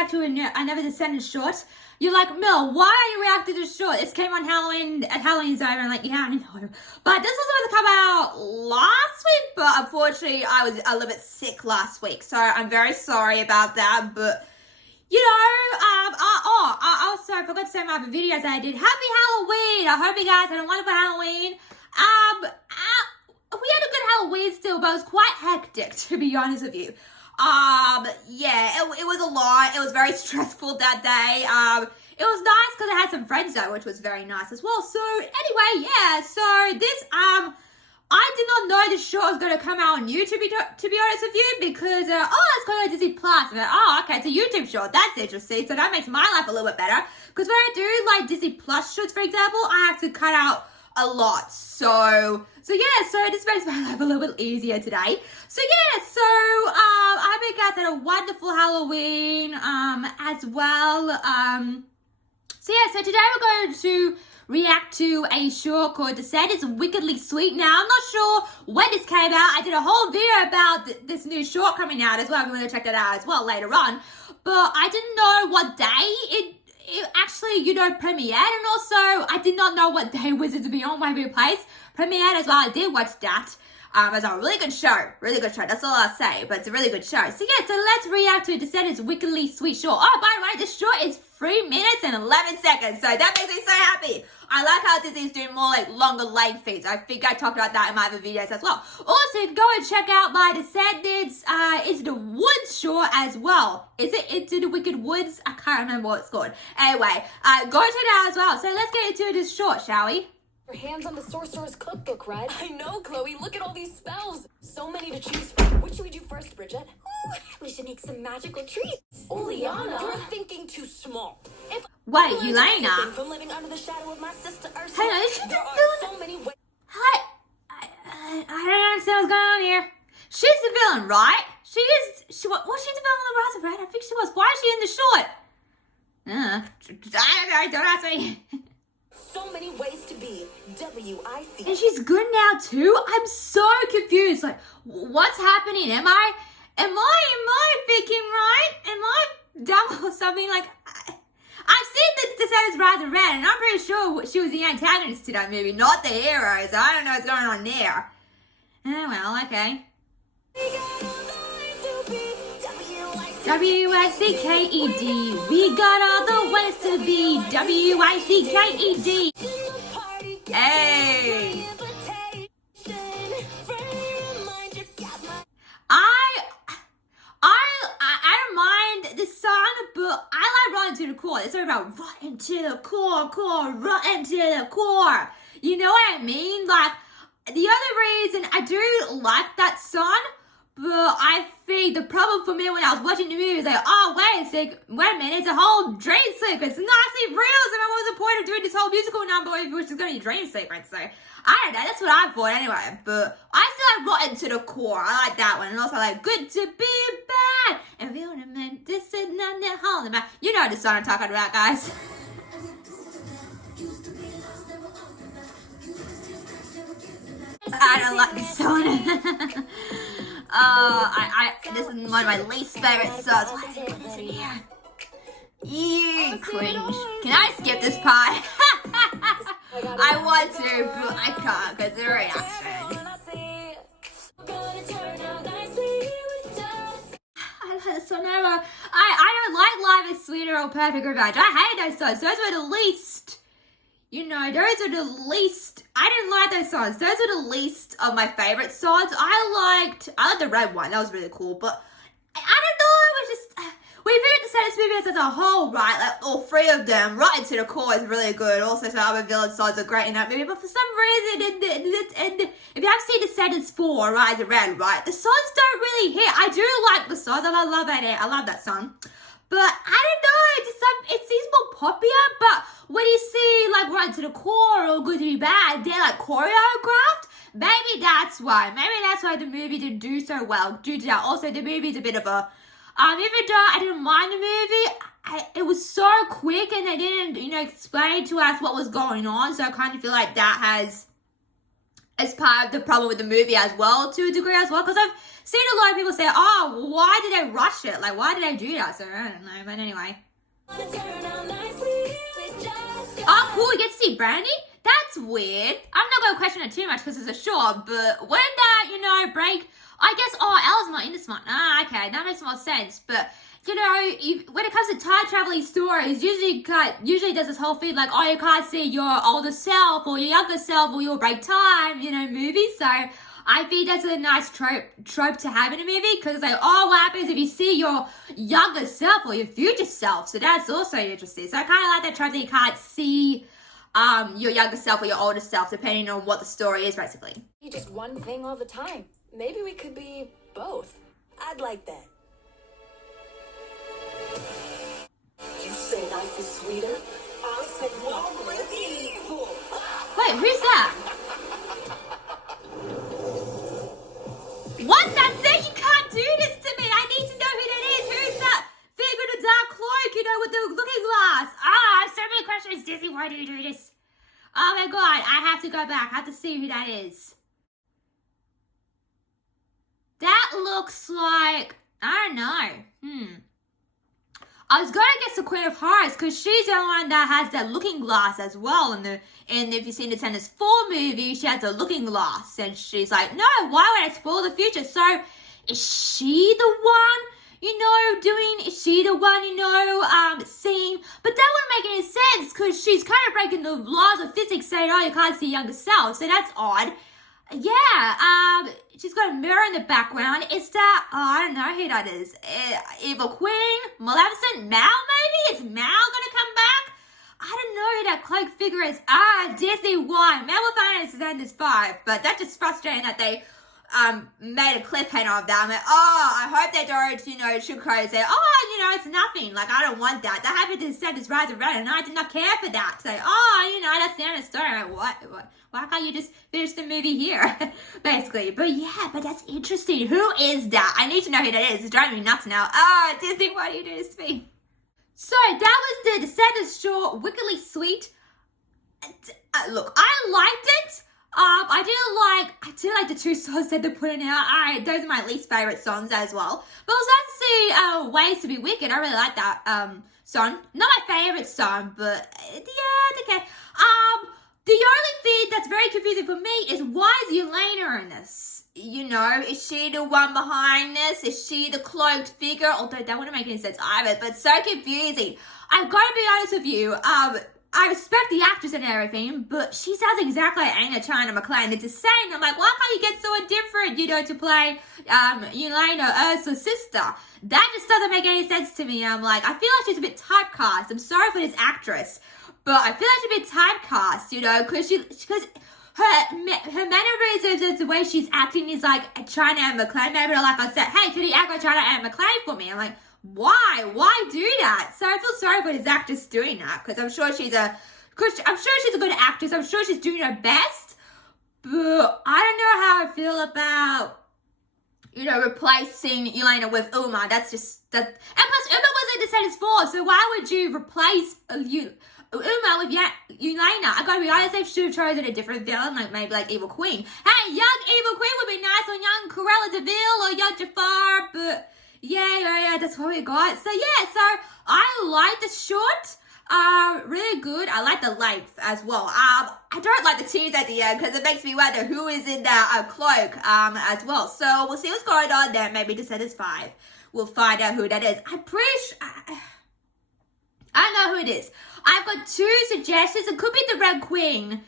react to another Descendants short. You're like, Mel, why are you reacting to this short? It came on Halloween, at Halloween's over. I'm like, yeah, I know. But this was supposed to come out last week, but unfortunately I was a little bit sick last week. So I'm very sorry about that, but you know, I also forgot to say in my other videos that I did. Happy Halloween! I hope you guys had a wonderful Halloween. We had a good Halloween still, but it was quite hectic, to be honest with you. Yeah, it was a lot. It was very stressful that day. It was nice because I had some friends though, which was very nice as well. So anyway, yeah, so this, I did not know this show was going to come out on YouTube, to be honest with you, because, it's going to Disney Plus. I'm like, okay, it's a YouTube show. That's interesting. So that makes my life a little bit better. Because when I do, like, Disney Plus shows, for example, I have to cut out a lot. So this makes my life a little bit easier today. So, yeah, so, I hope you guys had a wonderful Halloween, as well. So today we're going to react to a show called Descendants. It's wickedly sweet. Now, I'm not sure when this came out. I did a whole video about this new short coming out as well. I'm going to check that out as well later on. But I didn't know what day it actually, premiered. And also, I did not know what day Wizards would be on my replays premiered as well. I did watch that. It's a really good show. Really good show. That's all I'll say. But it's a really good show. So yeah, so let's react to Descendants' wickedly sweet short. Oh, by the way, this short is 3 minutes and 11 seconds. So that makes me so happy. I like how Disney's doing more like longer length feeds. I think I talked about that in my other videos as well. Also, go and check out my Descendants Into the Woods short as well. Is it Into the Wicked Woods? I can't remember what it's called. Anyway, go check it out as well. So let's get into this short, shall we? Your hands on the Sorcerer's Cookbook, Red. I know, Chloe. Look at all these spells. So many to choose from. Which should we do first, Bridget? Ooh, we should make some magical treats. Oh, Liana. You're thinking too small. Wait, Yelena? From living under the shadow of my sister Ursula, Hang on, is she the there are villain? so many ways. Hi. I don't understand what's going on here. She's the villain, right? Was she the villain in the Rise of Red? I think she was. Why is she in the short? Don't ask me. So many ways to be. W-I-C. And she's good now too? I'm so confused. Like, what's happening? Am I thinking right? Am I dumb or something? Like, I've seen the Descendants Rise of Red, and I'm pretty sure she was the antagonist to that movie, not the hero. So I don't know what's going on there. Oh well, okay. W-I-C-K-E-D. We got all the ways to be. W-I-C-K-E-D. Hey. I don't mind the song, but I like Rotten to the Core. It's all about rotten to the core, rotten to the core. You know what I mean? Like, the other reason I do like that song, but I think the problem for me when I was watching the movie is like, oh, wait a minute, it's a whole dream sequence. It's not actually real, so what was the point of doing this whole musical number which is going to be a dream sequence? So, I don't know, that's what I thought anyway. But I still like Rotten to the Core. I like that one. And also like Good to Be Bad. And we don't meant this and that hole in the back. You know the song I'm talking about, guys. I don't like this song. This is one of my least favorite songs. Why did I put this in here? Ew, cringe. Can I skip this part? I want to, but I can't because of the reaction. I like the song over. I don't like Live is Sweeter or Perfect Revenge. I hate those songs. Those were the least. Those are the least. I didn't like those songs. Those are the least of my favorite songs. I liked the red one. That was really cool. But I don't know. It was just. We viewed the Descendants movies as a whole, right? Like all three of them. Rotten to the Core is really good. Also, some other villain songs are great in that movie. But for some reason, if you have seen Descendants 4, Rise of Red, right? The songs don't really hit. I do like the songs, and I love that song. But I don't know, it seems more popular, but when you see like Rotten to the Core or Good to Be Bad, they're like choreographed. Maybe that's why the movie didn't do so well due to that. Also, the movie's a bit of a, even though I didn't mind the movie, it was so quick and they didn't, explain to us what was going on. So I kind of feel like that has as part of the problem with the movie as well, to a degree as well, because I've seen a lot of people say, oh, why did they rush it? Like, why did they do that? So, I don't know, but anyway. Oh, cool, we get to see Brandy? That's weird. I'm not going to question it too much because it's a short, but when that, break, I guess, Ella's not in this one. Ah, okay, that makes more sense, but... when it comes to time traveling stories, usually does this whole thing like, oh, you can't see your older self or your younger self or you'll break time, movies. So I think that's a nice trope to have in a movie because it's like, oh, what happens if you see your younger self or your future self? So that's also interesting. So I kind of like that trope that you can't see your younger self or your older self depending on what the story is, basically. Just one thing all the time. Maybe we could be both. I'd like that. You say life is sweeter? I said warm with evil. Wait, who's that? What? That's it? You can't do this to me. I need to know who that is. Who's that figure in a dark cloak, with the looking glass? So many questions. Disney, why do you do this? Oh my god, I have to go back. I have to see who that is. That looks like... I don't know. I was going to guess the Queen of Hearts because she's the one that has that looking glass as well. And if you've seen the Descendants 4 movie, she has the looking glass. And she's like, no, why would I spoil the future? So is she the one, is she the one, seeing? But that wouldn't make any sense because she's kind of breaking the laws of physics saying, oh, you can't see younger self. So that's odd. Yeah, she's got a mirror in the background. Is that, I don't know who that is. Evil Queen, Maleficent, Mal maybe? Is Mal gonna come back? I don't know who that cloak figure is. Disney won. Mal will find it in this 5, but that's just frustrating that they made a cliffhanger of that. I'm like, I hope they don't, sugarcoat and say, it's nothing. Like, I don't want that. That happened to Descendants Rise of Red, and I did not care for that. Say, that's the end of the story. I'm like, what? Why can't you just finish the movie here? Basically. But yeah, but that's interesting. Who is that? I need to know who that is. It's driving me nuts now. Disney, why do you do this to me? So, that was the Descendants short, wickedly sweet. Look, I liked it. I did like the 2 songs that they're putting out. Those are my least favorite songs as well. But it was nice to see Ways to Be Wicked. I really like that song. Not my favorite song, but yeah, it's okay. The only thing that's very confusing for me is why is Yelena in this? Is she the one behind this? Is she the cloaked figure? Although that wouldn't make any sense either, but so confusing. I've got to be honest with you. I respect the actress and everything, but she sounds exactly like Anna China McClain. It's insane. I'm like, why can't you get someone different, to play Yelena, Ursa's sister? That just doesn't make any sense to me. I'm like, I feel like she's a bit typecast. I'm sorry for this actress, but I feel like she's a bit typecast, because her mannerisms and the way she's acting is like China and McClain. Maybe like I said, hey, can you act like China and McClain for me? I'm like, why do that? So I feel sorry for this actress doing that because I'm sure she's a good actress. I'm sure she's doing her best, but I don't know how I feel about replacing Yelena with Uma. That's just that. And plus, Uma was in Descendants 4, so why would you replace Uma with Yelena? I gotta be honest, they should have chosen a different villain, like maybe like Evil Queen. Hey, young Evil Queen would be nice, or young Cruella de Vil or young Jafar, but. Yeah, that's what we got. So I like the short, really good. I like the length as well. I don't like the tease at the end because it makes me wonder who is in that cloak as well. So we'll see what's going on there. Maybe Descendants 5. We'll find out who that is. I'm pretty sure, I know who it is. I've got 2 suggestions. It could be the Red Queen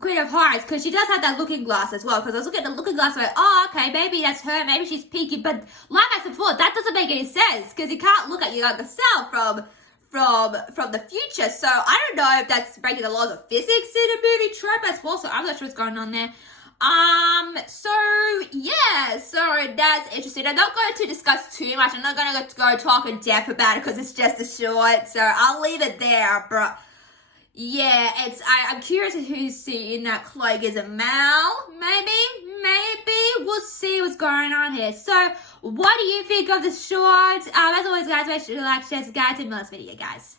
of Hearts, because she does have that looking glass as well, because I was looking at the looking glass and like, okay, maybe that's her, maybe she's peeking, but like I said before, that doesn't make any sense, because you can't look at your younger self from the future, so I don't know if that's breaking the laws of physics in a movie trope as well, so I'm not sure what's going on there. So that's interesting. I'm not going to discuss too much, I'm not going to go talk in depth about it, because it's just a short, so I'll leave it there, but yeah, I'm curious who's in that cloak. Is it Mal? Maybe. We'll see what's going on here. So, what do you think of the short? As always, guys, make sure to like, share, subscribe to the video, guys.